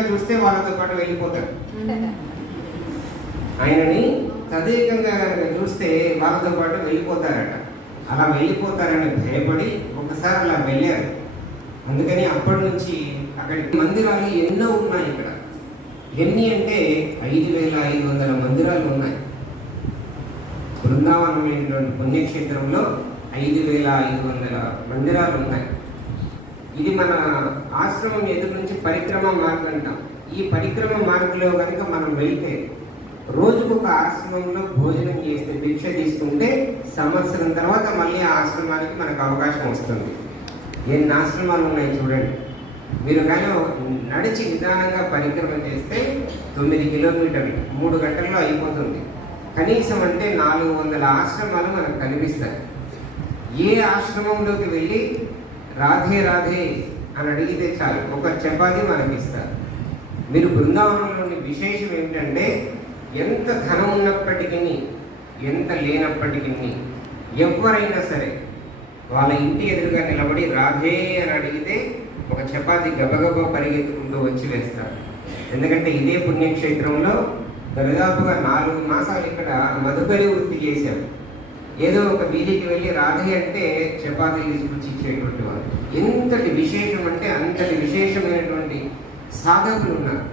తదేకంగా చూస్తే వాళ్ళతో పాటు వెళ్ళిపోతారు. ఆయనని తదేకంగా చూస్తే వాళ్ళతో పాటు వెళ్ళిపోతారట. అలా వెళ్ళిపోతారని భయపడి ఒకసారి అలా వెళ్ళారు. అందుకని అప్పటి నుంచి అక్కడికి మందిరాలు ఎన్నో ఉన్నాయి. ఇక్కడ ఎన్ని అంటే 5500 మందిరాలు ఉన్నాయి. బృందావనమైనటువంటి పుణ్యక్షేత్రంలో 5500 మందిరాలు ఉన్నాయి. ఇది మన ఆశ్రమం ఎదురు నుంచి పరిక్రమ మార్గం అంటాం. ఈ పరిక్రమ మార్గంలో కనుక మనం వెళ్తే రోజుకు ఒక ఆశ్రమంలో భోజనం చేస్తే, భిక్ష తీసుకుంటే సంవత్సరం తర్వాత మళ్ళీ ఆ ఆశ్రమానికి మనకు అవకాశం వస్తుంది. ఎన్ని ఆశ్రమాలు ఉన్నాయి చూడండి. మీరు కానీ నడిచి నిదానంగా పరిక్రమ చేస్తే 9 కిలోమీటర్లు 3 గంటల్లో అయిపోతుంది. కనీసం అంటే 400 ఆశ్రమాలు మనకు కనిపిస్తాయి. ఏ ఆశ్రమంలోకి వెళ్ళి రాధే రాధే అని అడిగితే చాలు, ఒక చపాతీ మనకి ఇస్తారు. మీరు బృందావనంలోని విశేషం ఏంటంటే ఎంత ధనం ఉన్నప్పటికీ ఎంత లేనప్పటికీ ఎవరైనా సరే వాళ్ళ ఇంటి ఎదురుగా నిలబడి రాధే అని అడిగితే ఒక చపాతీ గబగబా పరిగెత్తుకుంటూ వచ్చి వేస్తారు. ఎందుకంటే ఇదే పుణ్యక్షేత్రంలో దాదాపుగా 4 మాసాలు ఇక్కడ మధుకరి వృత్తి చేశారు. ఏదో ఒక వీధికి వెళ్ళి రాధే అంటే చపాతీలు తీసుకొచ్చి ఇచ్చేటువంటి వారు. ఎంతటి విశేషం అంటే అంతటి విశేషమైనటువంటి సాధకులు ఉన్నారు.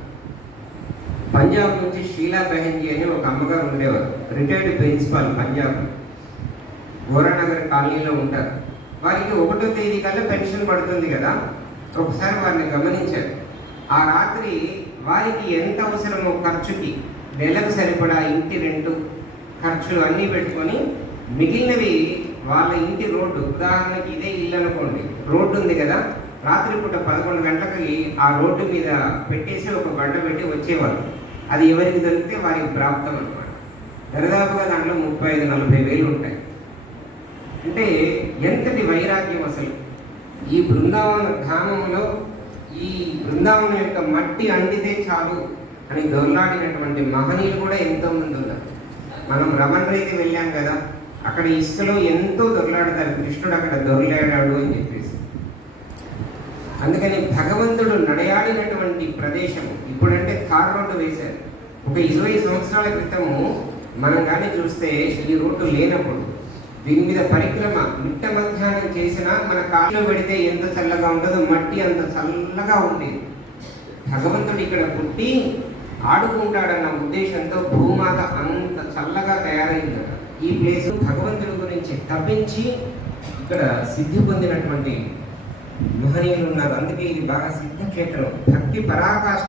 పంజాబ్ నుంచి షీలా బెహన్జీ అని ఒక అమ్మగారు ఉండేవారు. రిటైర్డ్ ప్రిన్సిపాల్, పంజాబ్ గోరానగర్ కాలనీలో ఉంటారు. వారికి 1వ తేదీ కల్లా పెన్షన్ పడుతుంది కదా. ఒకసారి వారిని గమనించారు. ఆ రాత్రి వారికి ఎంత అవసరమో ఖర్చుకి, నెలకు సరిపడా ఇంటి రెంటు ఖర్చులు అన్నీ పెట్టుకొని మిగిలినవి వాళ్ళ ఇంటి రోడ్డు, ఉదాహరణకి ఇదే ఇల్లు అనుకోండి, రోడ్డు ఉంది కదా, రాత్రిపూట 11 గంటలకి ఆ రోడ్డు మీద పెట్టేసి ఒక గంట పెట్టి వచ్చేవారు. అది ఎవరికి దొరికితే వారికి ప్రాప్తం అనమాట. దరిదాపుగా దాంట్లో 35-40 వేలు ఉంటాయి. అంటే ఎంతటి వైరాగ్యం అసలు! ఈ బృందావన ధామంలో ఈ బృందావనం యొక్క మట్టి అంటితే చాలు అని దొర్లాడినటువంటి మహనీయులు కూడా ఎంతో మంది ఉన్నారు. మనం రమణ్ రైతు వెళ్ళాం కదా, అక్కడ ఇసుకలో ఎంతో దొర్లాడతారు. కృష్ణుడు అక్కడ దొర్లాడాడు అని చెప్పేసి. అందుకని భగవంతుడు నడయాడినటువంటి ప్రదేశం ఇప్పుడంటే తార్ రోడ్డు వేశారు. ఒక 20 సంవత్సరాల క్రితము మనం కానీ చూస్తే ఈ రోడ్డు లేనప్పుడు దీని మీద పరిక్రమ మిట్ట మధ్యాహ్నం చేసినా మన కాళ్ళలో పెడితే ఎంత చల్లగా ఉంటుందో, మట్టి అంత చల్లగా ఉండేది. భగవంతుడు ఇక్కడ పుట్టి ఆడుకుంటాడన్న ఉద్దేశంతో భూమాత అంత చల్లగా తయారైంది. ఈ ప్లేస్ భగవంతుడి గురించి తప్పించి ఇక్కడ సిద్ధి పొందినటువంటి మహనీయులు ఉన్నారు. అందుకే ఇది బాగా సిద్ధక్షేత్రం, భక్తి పరాకాష్ఠ.